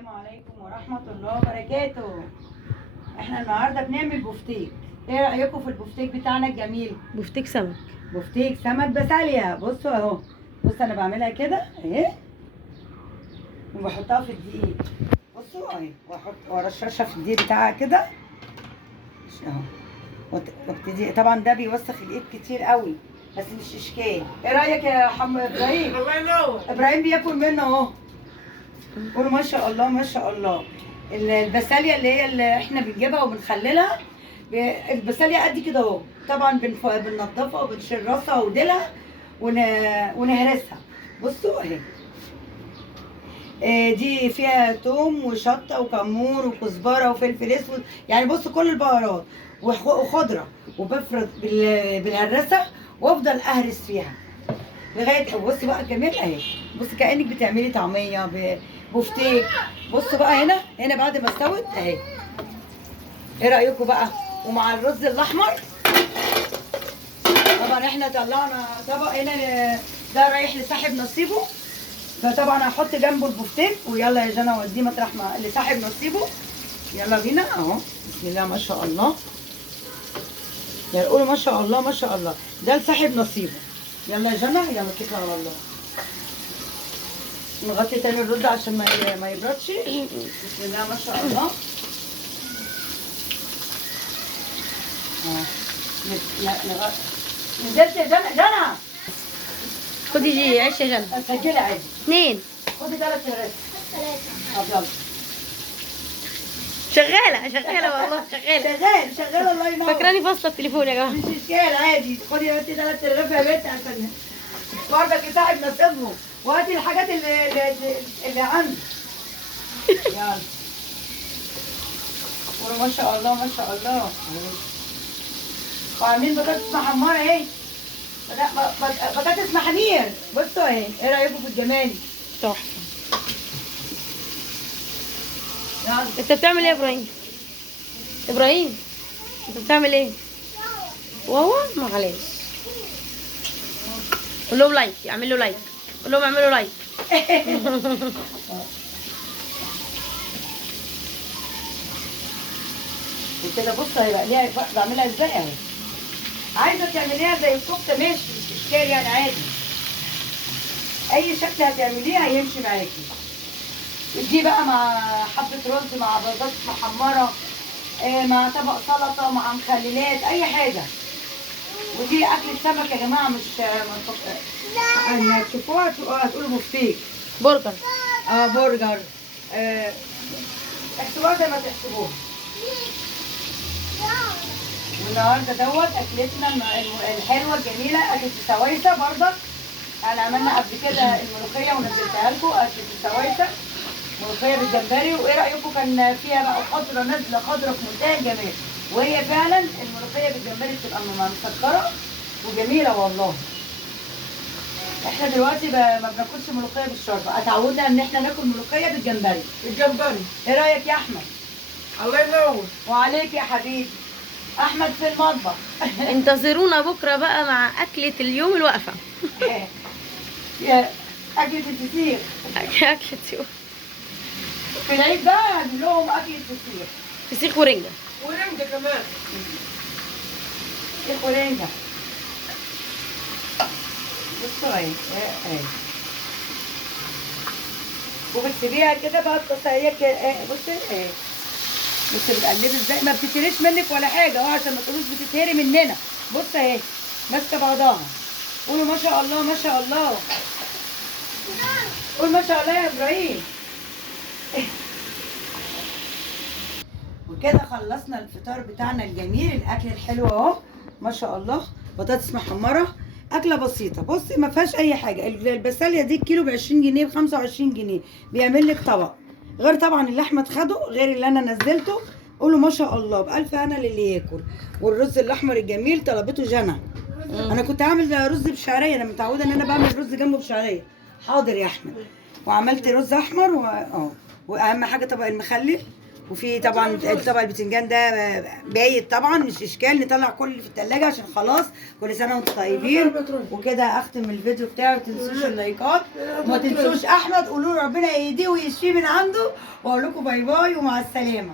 السلام عليكم ورحمة الله وبركاته. احنا النهارده بنعمل بفتيك. ايه رأيكم في البفتيك بتاعنا الجميل؟ بفتيك سمك. بفتيك سمك بسالية. بصوا اهو، بص انا بعملها كده اهي وبحطها في الدقيق. بصوا اهي، واحط وارشرشها في الدقيق بتاعها كده اهو، وابتدي. طبعا ده بيوسخ الايد كتير قوي بس مش اشكال. ايه رأيك يا ابراهيم؟ الله ينور. ابراهيم بياكل منه اهو. قولوا ما شاء الله ما شاء الله. البسالية اللي احنا بنجيبها وبنخللها، البسالية قد كده اهو. طبعا بننضفها وبنشرسها وديلها ونهرسها. بصوا اهي. دي فيها توم وشطه وكمون وكزبره وفلفل اسود، يعني بصوا كل البهارات وخضره، وبفرد بالهرسه وافضل اهرس فيها لغايه. بصي بقى جميل اهي. بصي كانك بتعملي طعميه بفتيك. بصوا بقى هنا بعد ما استوت اهي. ايه رايكم بقى؟ ومع الرز الاحمر طبعا احنا طلعنا طبق هنا ده رايح لصاحب نصيبه، فطبعا هحط جنبه البفتيك. ويلا يا جنى وديه مطرح ما لصاحب نصيبه. يلا بينا اهو. بسم الله ما شاء الله. يلا قولوا ما شاء الله ما شاء الله. ده لصاحب نصيبه. يلا يا جنى، يلا اتكل على الله. نغطي تاني الرز عشان ما يبردش. بسم الله ما شاء الله. لا نزلت يا جنى. خدي دي عيش يا جنى. سجلي عادي. 2. خدي 3 رز. 3. يلا. شغالة والله شغالة. شغال الله ينور. فاكراني فاصلة التليفون يا جماعة. مش اشكال عادي. خدي انت 3 رغيف يا بنت عشان برضك يساعد نصيبهم. وهاتي الحاجات اللي عندي. يلا. ما شاء الله ما شاء الله. وعاملين بطاطس محمرة اهي. بطاطس محمير. بصوا اهي. ايه رايكم في الجمال؟ تحفة. يلا. انت بتعمل ايه يا ابراهيم؟ انت بتعمل ايه؟ واو معلش. قول لهم لايك، اعملوا لايك. قول لهم اعملوا لايك. وكده بص هيبقى ليها بعملها ازاي اهي. عايزه تعمليها زي الكفته ماشي، مش اشكال يعني عادي. اي شكل هتعمليها هيمشي معاكي. دي بقى مع حبه رز، مع بطاطس محمره، مع طبق سلطه، مع مخللات، اي حاجه. ودي اكله سمك يا جماعه، مش تشوفوها هتقولوا بفتيك. برجر. برجر. احسبوها زي ما تحسبوها. والنهارده اكلتنا الحلوه الجميله، اكله السوايسه برضك. انا عملنا قبل كده الملوخيه ونزلتها لكم. اكله السوايسه ملوخيه بالجمبري. وايه رايكم؟ كان فيها بقى خضره نازله خضره في منتهى الجمال. وهي فعلا الملوخيه بالجمبري بتبقى مسكره وجميله والله. احنا دلوقتي ما بناكلش ملوخيه بالشوربه، اتعودنا ان احنا ناكل ملوخيه بالجمبري. ايه رايك يا احمد؟ الله ينور. وعليك يا حبيبي. احمد في المطبخ. انتظرونا بكره بقى مع اكلة اليوم الواقفة. يا اكلة الفسيخ. اكلة يوم. في العيد بقى هنعمل لهم اكلة فسيخ. فسيخ ورنجة. ورنجة كمان. فسيخ ورنجة. بصوا اهي وبتسيبيها كده بقى هي كده. بصي اهي. بصي بتقلبي ازاي، ما بتتهريش منك ولا حاجه اهو، عشان ما تقولوش بتتهري مننا. بص اهي ماسكه بعضها. قولوا ما شاء الله ما شاء الله. قول ما شاء الله يا ابراهيم. وكده خلصنا الفطار بتاعنا الجميل، الاكل الحلو اهو ما شاء الله. بطاطس محمره، اكله بسيطه. بصي ما فيهاش اي حاجه. البساليه دي الكيلو ب 20 جنيه ب 25 جنيه بيعمل لك طبق، غير طبعا اللي احمد خده، غير اللي انا نزلته. قولوا ما شاء الله بالف هنا للي ياكل. والرز الاحمر الجميل طلبته جنى. انا كنت عامل رز بشعريه، انا متعوده ان انا بعمل رز جنبه بشعريه. حاضر يا احمد. وعملت رز احمر واهم حاجه طبق المخلل وفي طبعا طبق البتنجان ده بايت طبعا، مش اشكال، نطلع كل اللي في التلاجة عشان خلاص. كل سنه وانتم طيبين. وكده اختم الفيديو بتاعي. ما تنسوش اللايكات وما تنسوش احمد، قولوا له ربنا يهديه ويشفيه من عنده، واقول لكم باي باي ومع السلامه.